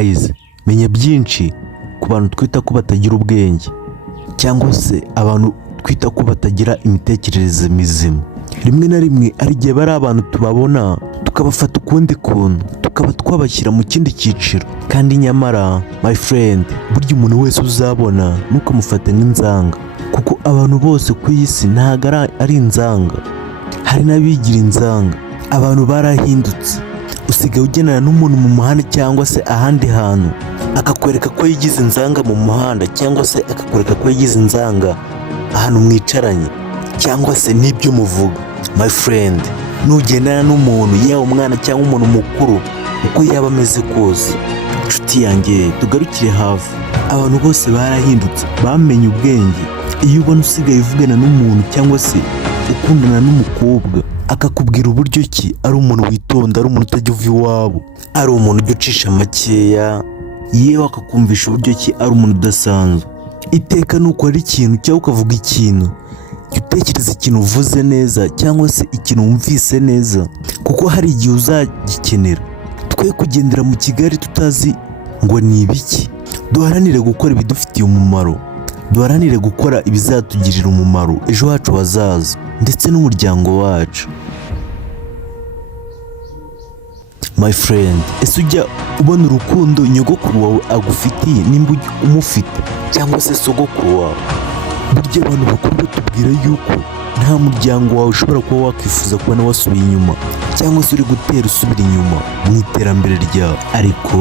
guys, menya byinshi ku bantu twita ko batagira ubwenge cyangwa se abantu twita ko batagira imitekerereze mizima. Rimwe na rimwe ari igihe bari abantu tubabona tukabafata ukundi kuntu, tukaba twabashyira mu kindi cyiciro, kandi nyamara my friend, burya umuntu wese uzabona ntukamufate nk'inzanga, kuko abantu bose ku isi ntago ari inzanga, hari n'abigira inzanga. Abantu barahindutse, usigaye ugendana n'umuntu mu muhanda cyangwa se ahandi hantu akakwereka ko yigize inzanga mu muhanda, cyangwa se akakwereka ko yigize inzanga ahantu mwicaranye, cyangwa se n'ibyo muvuga. My friend, nugendana n'umuntu yaba umwana cyangwa umuntu mukuru uko yaba ameze kose, inshuti yanjye tugarukire hafi. Abantu bose barahindutse, bamenye ubwenge. Iyo ubona usigaye uvugana n'umuntu cyangwa se ukundana n'umukobwa akakubwira uburyo ki ari umuntu witonda, ari umuntu utajya uva iwabo, ari umuntu ujya ucisha makeya, yewe akakumvisha uburyo ki ari umuntu udasanzwe, iteka nukora ikintu cyangwa ukavuga ikintu, jya utekereza ikintu uvuze neza cyangwa se ikintu wumvise neza, kuko hari igihe uzagikenera. Twe kugendera mu Kigali tutazi ngo ni ibiki. Duharanire gukora ibidufitiye umumaro, duharanire gukora ibizatugirira umumaro ejo hacu hazaza ndetse n'umuryango wacu. My friend, ese ujya ubona urukundo nyogokuru wawe agufitiye nimba umufite, cyangwa se sogokuru wawe? Burya abantu bakuru batubwira yuko nta muryango wawe ushobora kuba wakwifuza kubona wasubiye inyuma, cyangwa se uri gutera usubira inyuma mu iterambere ryawe. Ariko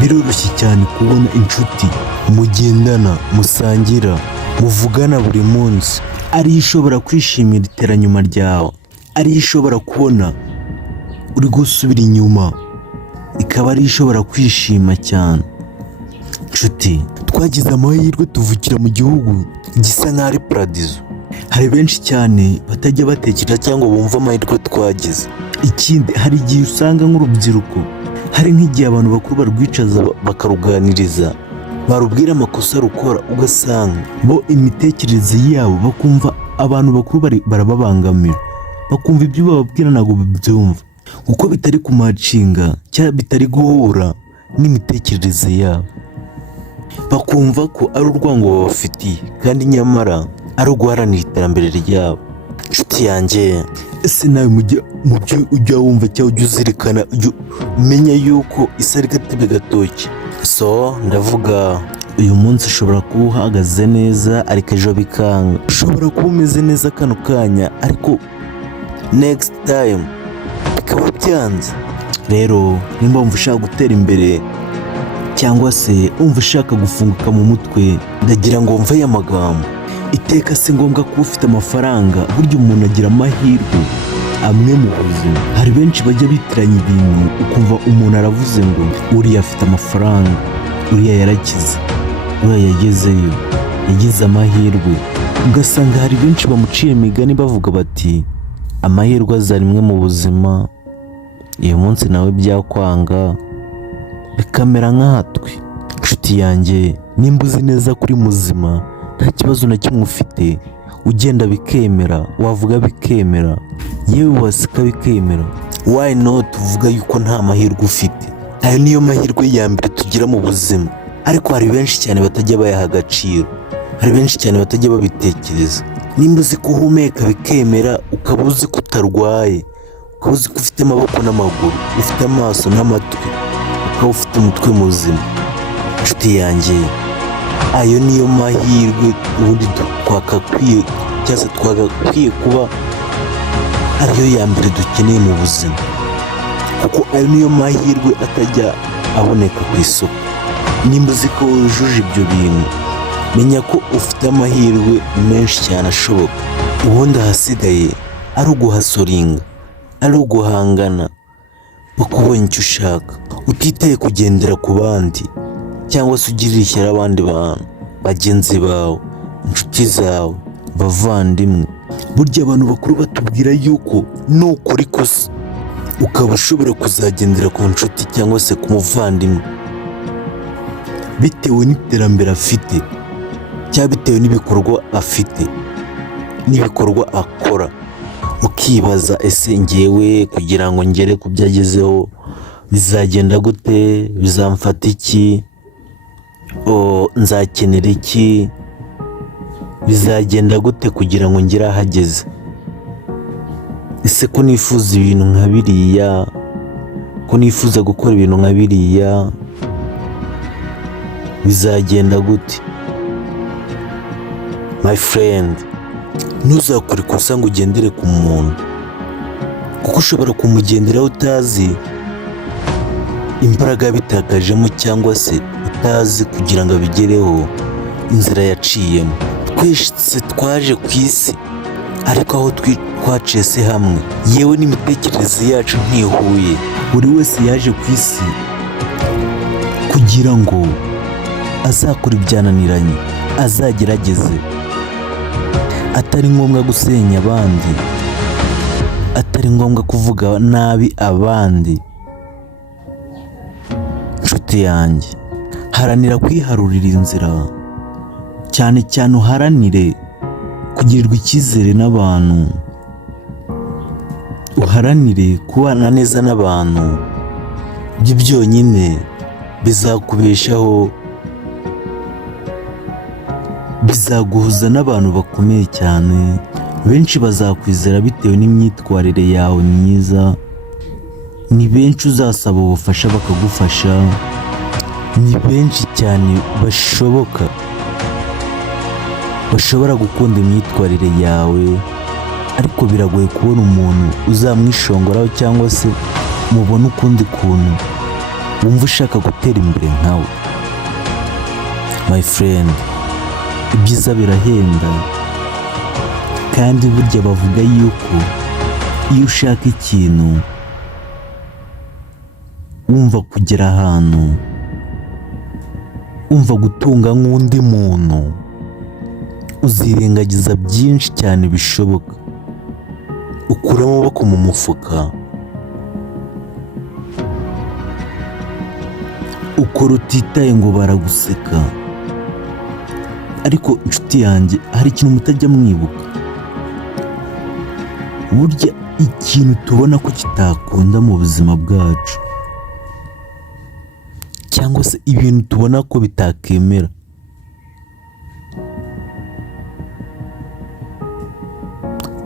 biroroshye cyane kubona inshuti mugendana, musangira, muvugana buri munsi, ariyo ishobora kwishimira iteranyuma ryawe, ariyo ishobora kubona uri gusubira inyuma, ikaba ariyo ishobora kwishima cyane. Inshuti, twagize amahirwe tuvukira mu gihugu gisa nk'aho ari paradizo. Hari benshi cyane batajya batekereza cyangwa bumva amahirwe twagize. Ikindi, hari igihe usanga nk'urubyiruko, hari nk'igihe abantu bakuru barwicaza bakaruganiriza, barubwira amakosa rukora, ugasanga bo imitekerereze yabo bakumva abantu bakuru barababangamira, bakumva ibyo bababwira ntabwo babyumva, kuko bitari kumacinga cyangwa bitari guhura n'imitekerereze yabo. Bakumva ko ari urwango babafitiye, kandi nyamara ari uguharanira iterambere ryabo. Inshuti yanjye, ese nawe mu byo ujya wumva cyangwa ujya uzirikana, umenya yuko isi ari gatebe gatoki. So ndavuga uyu munsi ushobora kuba uhagaze neza ariko ejo bikanga, ushobora kuba umeze neza kano kanya ariko next time bikaba byanze. Rero nimba wumva ushaka gutera imbere cyangwa se wumva ushaka gufunguka mu mutwe, ndagira ngo wumve aya magambo. Iteka si ngombwa kuba ufite amafaranga, burya umuntu agira amahirwe amwe mu buzima. Hari benshi bajya bitiranya ibintu, ukumva umuntu aravuze ngo uriya afite amafaranga, uriya yarakize, uriya yagezeyo, yagize amahirwe. Ugasanga hari benshi bamuciye imigani bavuga bati amahirwe aza rimwe mu buzima, uyu munsi nawe byakwanga bikamera nkatwe. Inshuti yanjye, nimba uzi neza kuri muzima, nta kibazo na kimwe ufite, ugenda bikemera, wavuga bikemera, yewe waseka bikemera, why not uvuga yuko nta mahirwe ufite? Ayo niyo mahirwe ya mbere tugira mu buzima, ariko hari benshi cyane batajya bayaha agaciro, hari benshi cyane batajya babitekereza. Nimba uzi ko uhumeka bikemera, ukaba uzi ko utarwaye, ukaba uzi ko ufite amaboko n'amaguru, ufite amaso n'amatwi, ukaba ufite umutwe muzima, inshuti yanjye, ayo niyo mahirwe ubundi twagakwiye cyangwa se twagakwiye kuba ariyo ya mbere dukeneye mu buzima, kuko ayo niyo mahirwe atajya aboneka ku isoko. Nimba uzi ko wujuje ibyo bintu, menya ko ufite amahirwe menshi cyane ashoboka. Ubundi ahasigaye ari uguhasoringa, ari uguhangana, bakubonye icyo ushaka, utitaye kugendera ku bandi cyangwa se ugirira ishyari abandi bantu, bagenzi bawe, inshuti zawe, bavandimwe. Burya abantu bakuru batubwira yuko nukora ikosa ukaba ushobora kuzagendera ku nshuti cyangwa se ku muvandimwe, bitewe n'iterambere afite cyangwa bitewe n'ibikorwa afite n'ibikorwa akora, ukibaza ese ngewe kugira ngo ngere ku byo agezeho bizagenda gute, bizamfata iki, nzakenera iki, bizagenda gute kugira ngo ngere aho ageze. Ese ko nifuza ibintu nka biriya, ko nifuza gukora ibintu nka biriya, bizagenda gute? My friend, ntuzakore ikosa ngo ugendere ku muntu, kuko ushobora kumugenderaho utazi imbaraga yabitakajemo, cyangwa se utazi kugira ngo abigereho inzira yaciyemo. Twese twaje ku isi ariko aho twacese hamwe, yewe n'imitekerereze yacu ntihuye. Buri wese yaje ku isi kugira ngo azakora ibyananiranye, azagerageze. Atari ngombwa gusenya abandi, atari ngombwa kuvuga nabi abandi. Nshuti yanjye, haranira kwiharurira inzira, cyane cyane uharanire kugirirwa icyizere n'abantu, uharanire kubana neza n'abantu. Ibyo byonyine bizakubeshaho, bizaguhuza n'abantu bakomeye cyane. Benshi bazakwizera bitewe n'imyitwarire yawe myiza, ni benshi uzasaba ubufasha bakagufasha, ni benshi cyane bashobora gukunda imyitwarire yawe, ariko biragoye kubona umuntu uzamwishongoraho cyangwa se mubona ukundi kuntu wumva ushaka gutera imbere nkawe. My friend, ibyiza birahenda, kandi burya bavuga yuko iyo ushaka ikintu wumva kugera ahantu, wumva gutunga nk'undi muntu, uzirengagiza byinshi cyane bishoboka. Ukura amaboko mu mufuka, ukora utitaye ngo baraguseka. Ariko inshuti yanjye, hari ikintu mutajya mwibuka. Burya ikintu tubona ko kitakunda mu buzima bwacu, cyangwa se ibintu tubona ko bitakemera,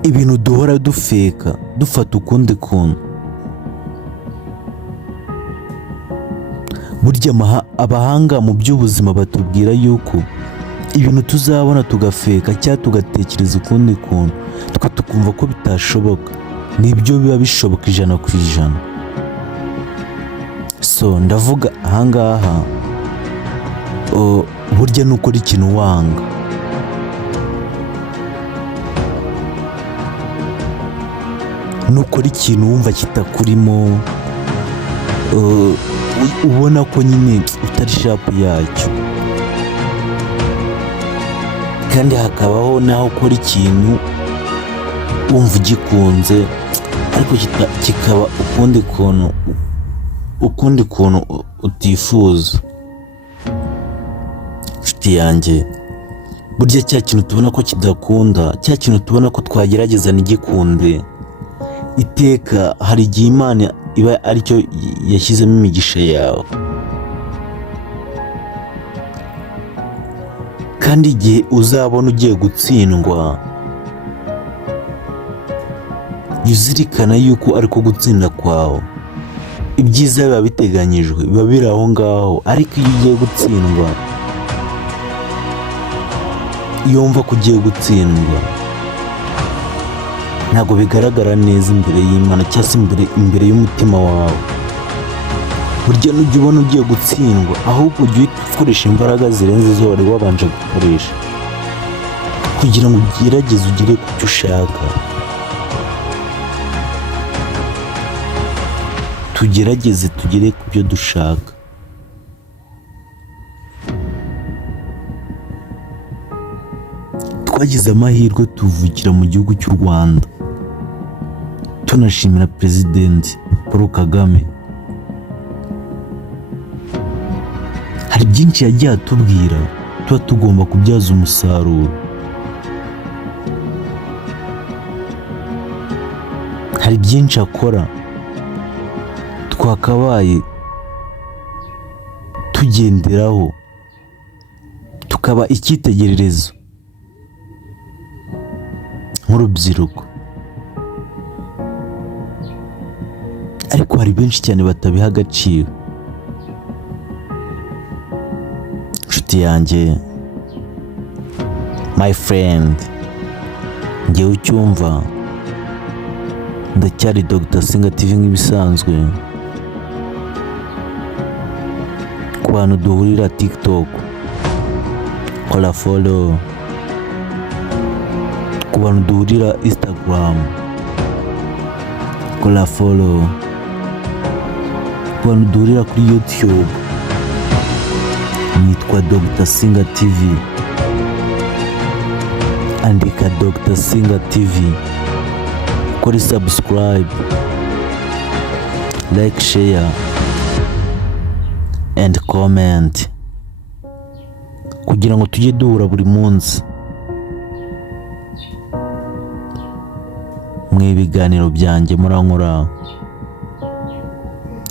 ibintu duhora dufeka, dufata ukundi kuntu. Burya abahanga mu by'ubuzima batubwira yuko ibintu tuzabona tugafeka cyangwa tugatekereza ukundi kuntu, twe tukumva ko bitashoboka, nibyo biba bishoboka 100%. So ndavuga ahangaha, burya nukora ikintu wanga, nukora ikintu wumva kitakurimo, ubona ko nyine utari shapu yacyo, kandi hakabaho naho ukora ikintu wumva ugikunze ariko kikaba ukundi kuntu utifuza. Nshuti yanjye, burya cya kintu tubona ko kidakunda, cya kintu tubona ko twagerageza ntigikunde, iteka hari igihe Imana iba aricyo yashyizemo imigisha yawe. Kandi igihe uzabona ugiye gutsindwa, uzirikana yuko ariko gutsinda kwawe, ibyiza biba biteganyijwe, biba biri aho ngaho. Ariko iyo ugiye gutsindwa, iyo wumva ko ugiye gutsindwa, ntabwo bigaragara neza imbere y'Imana cyangwa se imbere y'umutima wawe. Burya nujya ubona ugiye gutsindwa, ahubwo ujye ukoresha imbaraga zirenze izo wari wabanje gukoresha, kugira ngo ugerageze ugere ku cyo ushaka. Tugerageze tugere ku byo dushaka. Twagize amahirwe tuvukira mu gihugu cy'u Rwanda, tunashimira Perezidenti Paul Kagame. Hari byinshi yagiye atubwira tuba tugomba kubyaza umusaruro. hari byinshi akora twakabaye tugenderaho tukaba icyitegererezo nk'urubyiruko, ariko hari benshi cyane batabiha agaciro. Inshuti yanjye, my friend, njyewe ucyumva ndacyari Dr. Singa TV nk'ibisanzwe. Ku bantu duhurira TikTok, kora follow. Ku bantu duhurira Instagram, kora follow. Ku bantu duhurira kuri YouTube, nitwa Dr. Singa TV. Andika Dr. Singa TV, kuri subscribe, like, share and comment kugira ngo tujye duhura buri munsi mu biganiro byanjye murankora.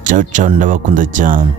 Ciao ciao, ndabakunda cyane.